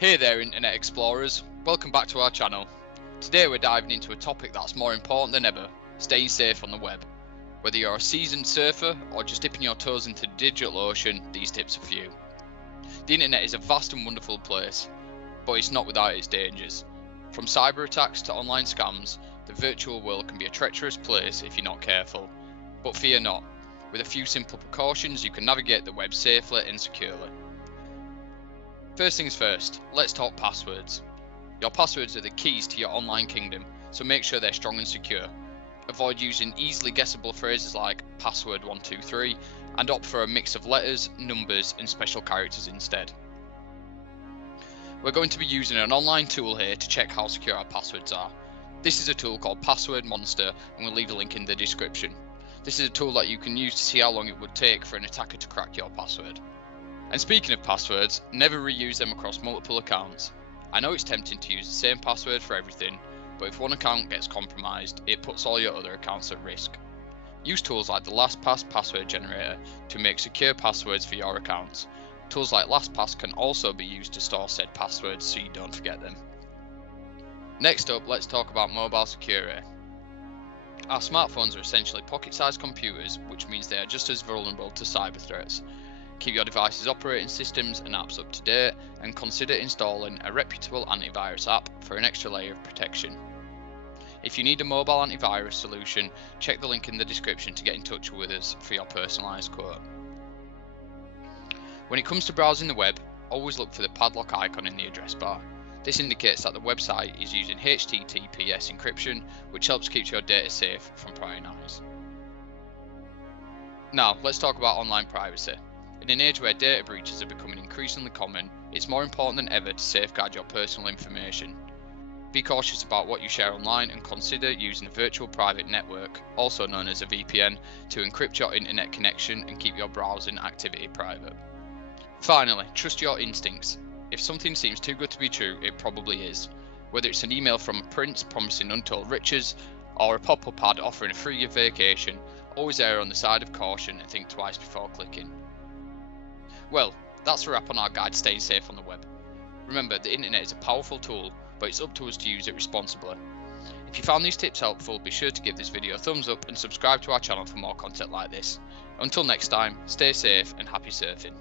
Hey there Internet Explorers, welcome back to our channel. Today we're diving into a topic that's more important than ever, staying safe on the web. Whether you're a seasoned surfer or just dipping your toes into the digital ocean, these tips are for you. The internet is a vast and wonderful place, but it's not without its dangers. From cyber attacks to online scams, the virtual world can be a treacherous place if you're not careful. But fear not, with a few simple precautions you can navigate the web safely and securely. First things first, let's talk passwords. Your passwords are the keys to your online kingdom, so make sure they're strong and secure. Avoid using easily guessable phrases like password 123 and opt for a mix of letters, numbers and special characters instead. We're going to be using an online tool here to check how secure our passwords are. This is a tool called Password Monster and we'll leave a link in the description. This is a tool that you can use to see how long it would take for an attacker to crack your password. And speaking of passwords, never reuse them across multiple accounts. I know it's tempting to use the same password for everything, but if one account gets compromised, it puts all your other accounts at risk. Use tools like the LastPass password generator to make secure passwords for your accounts. Tools like LastPass can also be used to store said passwords so you don't forget them. Next up, let's talk about mobile security. Our smartphones are essentially pocket-sized computers, which means they are just as vulnerable to cyber threats. Keep your device's operating systems and apps up to date and consider installing a reputable antivirus app for an extra layer of protection. If you need a mobile antivirus solution, check the link in the description to get in touch with us for your personalised quote. When it comes to browsing the web, always look for the padlock icon in the address bar. This indicates that the website is using HTTPS encryption, which helps keep your data safe from prying eyes. Now, let's talk about online privacy. In an age where data breaches are becoming increasingly common, it's more important than ever to safeguard your personal information. Be cautious about what you share online and consider using a virtual private network, also known as a VPN, to encrypt your internet connection and keep your browsing activity private. Finally, trust your instincts. If something seems too good to be true, it probably is. Whether it's an email from a prince promising untold riches, or a pop-up ad offering a free vacation, always err on the side of caution and think twice before clicking. Well, that's a wrap on our guide to staying safe on the web. Remember, the internet is a powerful tool, but it's up to us to use it responsibly. If you found these tips helpful, be sure to give this video a thumbs up and subscribe to our channel for more content like this. Until next time, stay safe and happy surfing.